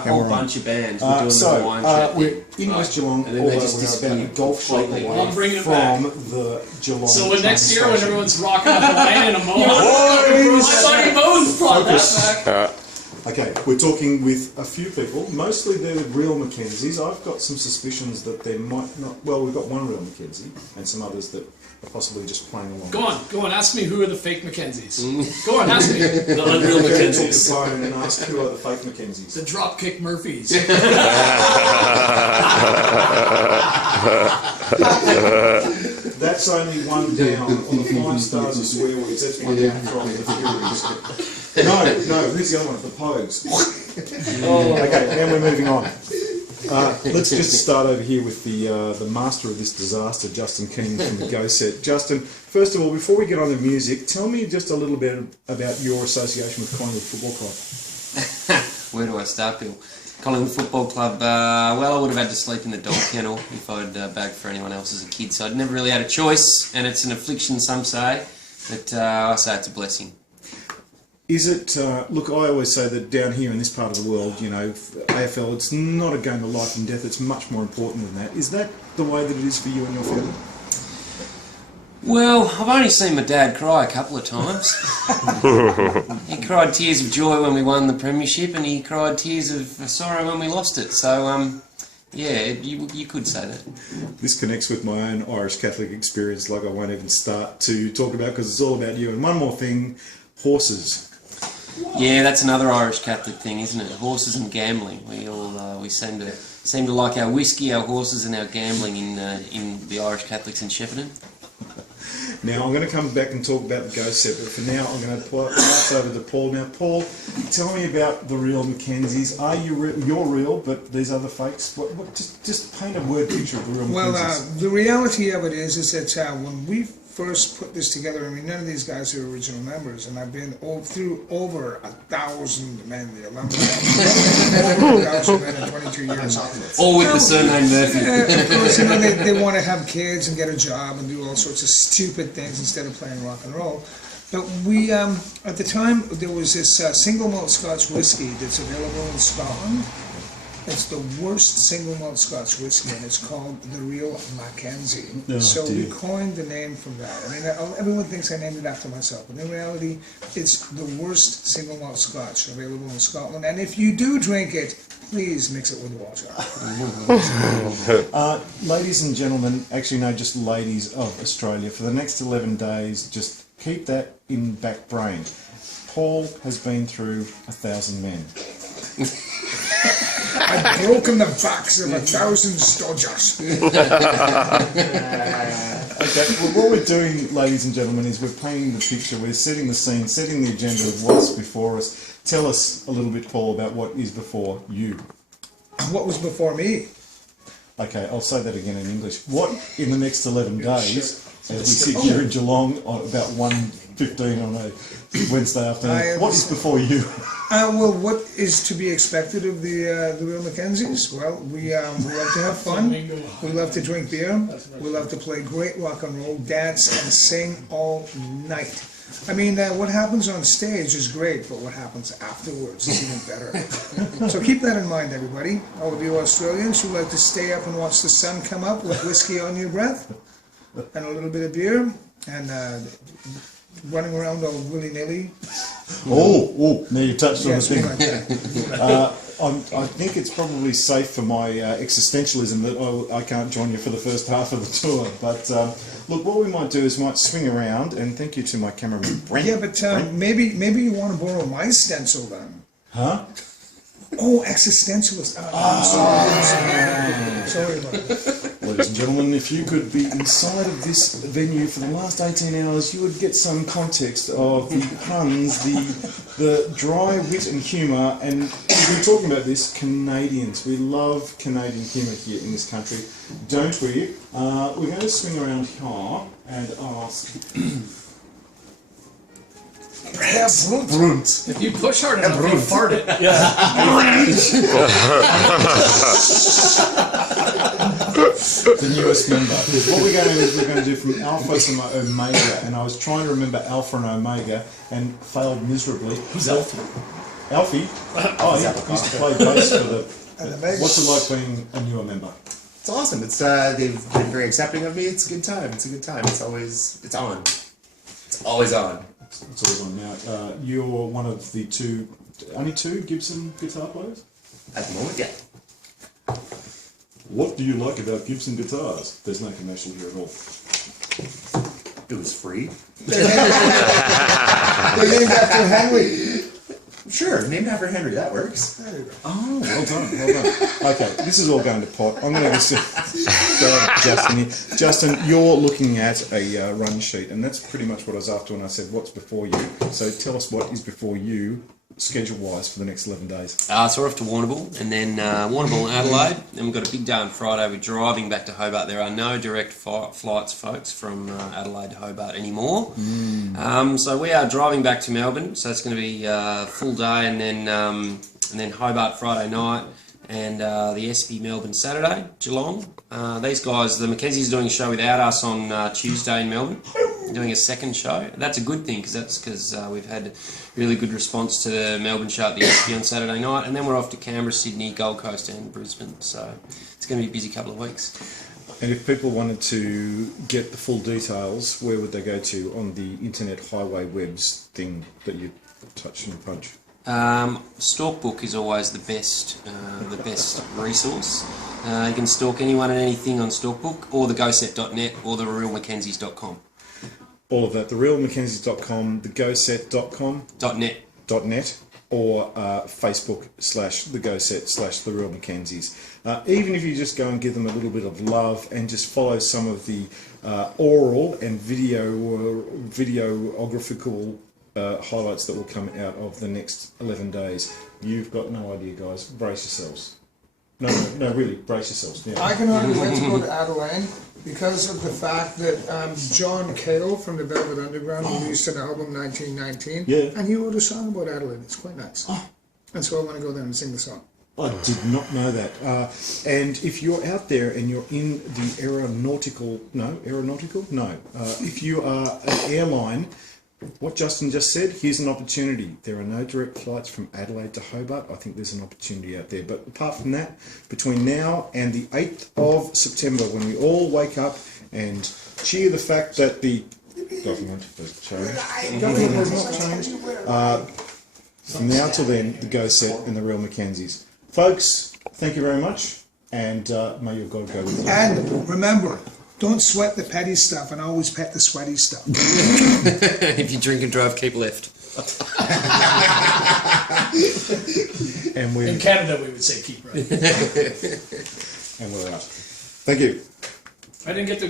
A whole bunch of bands were doing the Hawaiian shirt. We're in West Geelong, and then they just although we're about a golf shot away from the Geelong. So when next year when everyone's rocking a Hawaiian and a mohawk, Okay, we're talking with a few people. Mostly they're the Real McKenzies. I've got some suspicions that there might not. Well, we've got one Real McKenzie and some others that are possibly just playing along. Go on, ask me who are the fake McKenzies. Go on, ask me. The unreal McKenzies. Talk to phone and ask who are the fake McKenzies. The Dropkick Murphys. That's only one down on the 5 stars of swear words. That's one down from the Furies. No, who's the other one? The Pogues. Okay, now we're moving on. Let's just start over here with the master of this disaster, Justin Keane from the Go Set. Justin, first of all, before we get on the music, tell me just a little bit about your association with Collingwood Football Club. Where do I start, Bill? Collingwood Football Club, well, I would have had to sleep in the dog kennel if I'd bagged for anyone else as a kid, so I'd never really had a choice, and it's an affliction, some say, but I say it's a blessing. Is it, look, I always say that down here in this part of the world, you know, AFL, it's not a game of life and death, it's much more important than that. Is that the way that it is for you and your family? Well, I've only seen my dad cry a couple of times. He cried tears of joy when we won the premiership, and he cried tears of sorrow when we lost it. So, yeah, you could say that. This connects with my own Irish Catholic experience, like I won't even start to talk about because it's all about you. And one more thing, horses. Yeah, that's another Irish Catholic thing, isn't it? Horses and gambling. We all we seem to like our whiskey, our horses, and our gambling in the Irish Catholics in Shepparton. Now, I'm going to come back and talk about the Go Set, but for now, I'm going to pass over to Paul. Now, Paul, tell me about the Real McKenzies. Are you you're real, but these other fakes? Just paint a word picture of the Real McKenzies. Well, the reality of it is that when we first put this together, I mean, none of these guys are original members, and I've been through over 1,000 men, 11,000 men in 22 years. All with the surname Murphy. Of course, you know, they want to have kids and get a job and do all sorts of stupid things instead of playing rock and roll. But we, at the time, there was this single malt Scotch whiskey that's available in Scotland. It's the worst single malt Scotch whiskey, and it's called the Real McKenzie. Oh, so dear. we coined the name from that. I mean, everyone thinks I named it after myself, but in reality, it's the worst single malt Scotch available in Scotland. And if you do drink it, please mix it with water. Ladies and gentlemen, actually no, just ladies of Australia, for the next 11 days, just keep that in back brain. Paul has been through 1,000 men. I've broken the backs of 1,000 stodgers. Okay, well, what we're doing, ladies and gentlemen, is we're painting the picture, we're setting the scene, setting the agenda of what's before us. Tell us a little bit, Paul, about what is before you. What was before me? Okay, I'll say that again in English. What, in the next 11 days, as we sit here in Geelong on about 1:15 on a Wednesday afternoon, what is before you? Well, what is to be expected of the Real McKenzies? Well, we love to have fun. We love to drink beer. We love to play great rock and roll, dance, and sing all night. I mean, what happens on stage is great, but what happens afterwards is even better. So keep that in mind, everybody. All of you Australians who like to stay up and watch the sun come up with whiskey on your breath and a little bit of beer and running around all willy-nilly. Oh, now you touched on Yes, the we thing. like that. I think it's probably safe for my existentialism that I can't join you for the first half of the tour. But look, what we might do is might swing around, and thank you to my cameraman, Brent. Yeah, but maybe you want to borrow my stencil then. Huh? Oh, existentialist. I'm sorry about that. Ladies and gentlemen, if you could be inside of this venue for the last 18 hours, you would get some context of the puns, the dry wit and humour, and we've been talking about this, Canadians. We love Canadian humour here in this country, don't we? We're going to swing around here and ask... Brunt. If you push hard enough, you'll fart it. The newest member. What we're going to do from Alpha to Omega, and I was trying to remember Alpha and Omega and failed miserably. Who's Alpha? Alfie, I used to play bass for the. And the bass. What's it like being a newer member? It's awesome. It's they've been very accepting of me. It's a good time. It's a good time. It's on. It's always on. It's always on now. You're one of the only two Gibson guitar players? At the moment, yeah. What do you like about Gibson guitars? There's no commercial here at all. It was free. They're named after Henry. Sure, named after Henry. That works. Oh, well done, well done. Okay, this is all going to pot. I'm going to go Justin here. Justin, you're looking at a run sheet, and that's pretty much what I was after when I said what's before you. So tell us what is before you, schedule-wise, for the next 11 days. So we're off to Warrnambool, and then Warrnambool and Adelaide. Then we've got a big day on Friday. We're driving back to Hobart. There are no direct flights, folks, from Adelaide to Hobart anymore. So we are driving back to Melbourne. So it's going to be a full day, and then Hobart Friday night, and the SB Melbourne Saturday, Geelong. These guys, the McKenzies, are doing a show without us on Tuesday in Melbourne. Doing a second show. That's a good thing because we've had really good response to the Melbourne show at the SB on Saturday night, and then we're off to Canberra, Sydney, Gold Coast and Brisbane, so it's going to be a busy couple of weeks. And if people wanted to get the full details, where would they go to on the Internet Highway Webs thing that you touched and punch? Stalkbook is always the best resource. You can stalk anyone and anything on Stalkbook, or the GoSet.net, or the RealMcKenzies.com. All of that, the realmckenzies.com, the goset.com, .net, or Facebook / the goset / the Real McKenzies. Even if you just go and give them a little bit of love and just follow some of the oral and videographical highlights that will come out of the next 11 days, you've got no idea, guys. Brace yourselves. No, really, brace yourselves. Yeah. I can hardly wait to go to Adelaide because of the fact that John Cale from the Velvet Underground released an album 1919, Yeah. and he wrote a song about Adelaide. It's quite nice. And so I want to go there and sing the song. I did not know that. And if you're out there and you're in the aeronautical? No. If you are an airline, what Justin just said, here's an opportunity. There are no direct flights from Adelaide to Hobart. I think there's an opportunity out there. But apart from that, between now and the 8th of September, when we all wake up and cheer the fact that the government has changed. Government has not changed. From now till then, the Go Set and the Real McKenzies. Folks, thank you very much, and may your God go with you. And remember, don't sweat the petty stuff and always pet the sweaty stuff. If you drink and drive, keep left. And In Canada, we would say keep right. and we're out. Thank you. I didn't get to